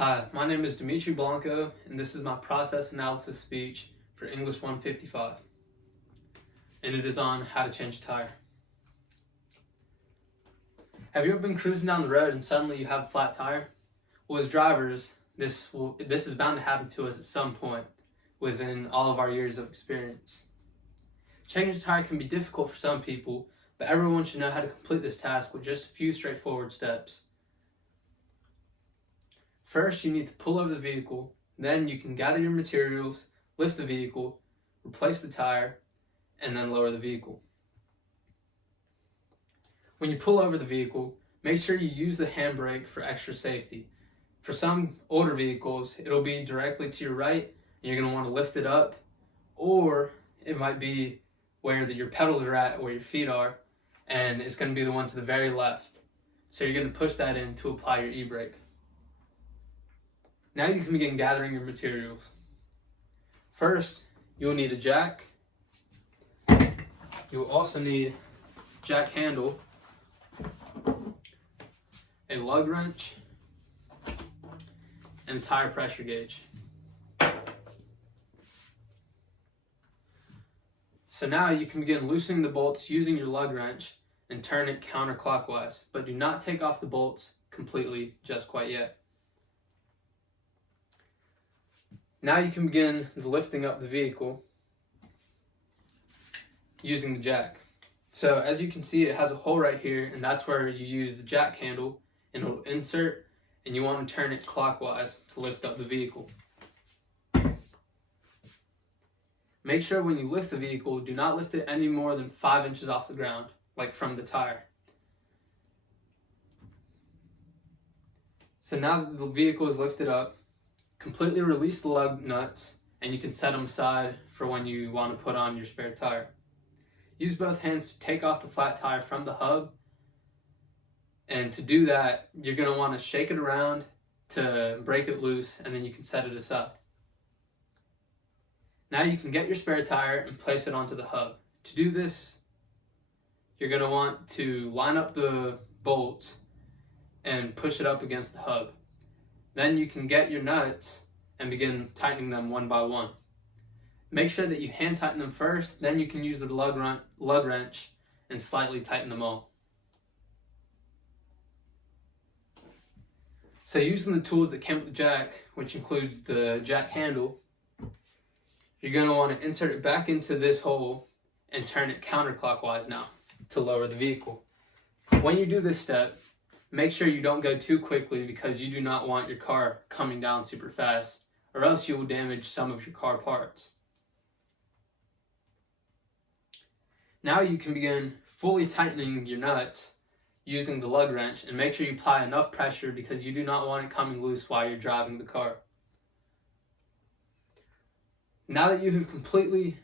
Hi, my name is Dimitri Blanco, and this is my process analysis speech for English 155. And it is on how to change a tire. Have you ever been cruising down the road and suddenly you have a flat tire? Well, as drivers, this is bound to happen to us at some point within all of our years of experience. Changing a tire can be difficult for some people, but everyone should know how to complete this task with just a few straightforward steps. First, you need to pull over the vehicle, then you can gather your materials, lift the vehicle, replace the tire, and then lower the vehicle. When you pull over the vehicle, make sure you use the handbrake for extra safety. For some older vehicles, it'll be directly to your right, and you're going to want to lift it up, or it might be where your pedals are at, where your feet are, and it's going to be the one to the very left. So you're going to push that in to apply your e-brake. Now you can begin gathering your materials. First, you'll need a jack. You'll also need a jack handle, a lug wrench, and a tire pressure gauge. So now you can begin loosening the bolts using your lug wrench and turn it counterclockwise, but do not take off the bolts completely just quite yet. Now you can begin lifting up the vehicle using the jack. So as you can see, it has a hole right here, and that's where you use the jack handle, and it'll insert, and you want to turn it clockwise to lift up the vehicle. Make sure when you lift the vehicle, do not lift it any more than 5 inches off the ground, like from the tire. So now that the vehicle is lifted up, completely release the lug nuts, and you can set them aside for when you want to put on your spare tire. Use both hands to take off the flat tire from the hub, and to do that, you're going to want to shake it around to break it loose, and then you can set it aside. Now you can get your spare tire and place it onto the hub. To do this, you're going to want to line up the bolts and push it up against the hub. Then you can get your nuts and begin tightening them one by one. Make sure that you hand tighten them first, then you can use the lug wrench and slightly tighten them all. So using the tools that came with the jack, which includes the jack handle, you're going to want to insert it back into this hole and turn it counterclockwise now to lower the vehicle. When you do this step, make sure you don't go too quickly because you do not want your car coming down super fast, or else you will damage some of your car parts. Now you can begin fully tightening your nuts using the lug wrench, and make sure you apply enough pressure because you do not want it coming loose while you're driving the car. Now that you have completely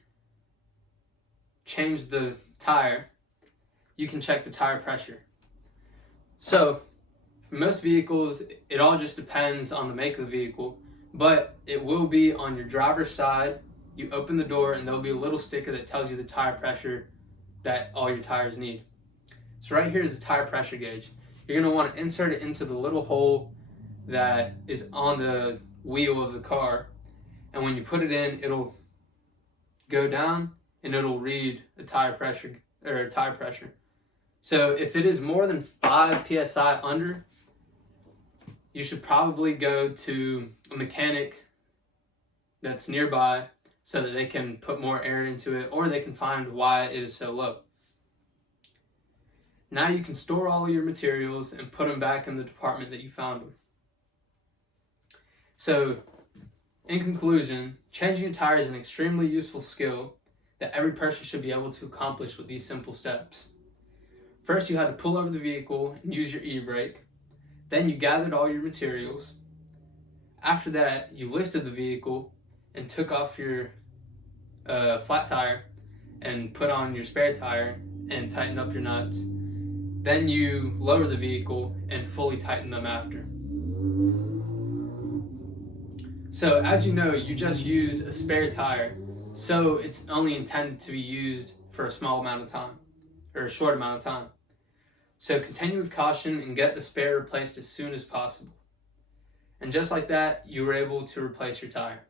changed the tire, you can check the tire pressure. So, for most vehicles, it all just depends on the make of the vehicle, but it will be on your driver's side. You open the door and there'll be a little sticker that tells you the tire pressure that all your tires need. So right here is the tire pressure gauge. You're going to want to insert it into the little hole that is on the wheel of the car, and when you put it in, it'll go down and it'll read the tire pressure. So if it is more than 5 psi under, you should probably go to a mechanic that's nearby so that they can put more air into it, or they can find why it is so low. Now you can store all your materials and put them back in the department that you found them. So, in conclusion, changing a tire is an extremely useful skill that every person should be able to accomplish with these simple steps. First, you had to pull over the vehicle and use your e-brake. Then you gathered all your materials. After that, you lifted the vehicle and took off your flat tire and put on your spare tire and tightened up your nuts. Then you lower the vehicle and fully tighten them after. So as you know, you just used a spare tire, so it's only intended to be used for a small amount of time, or a short amount of time. So continue with caution and get the spare replaced as soon as possible. And just like that, you were able to replace your tire.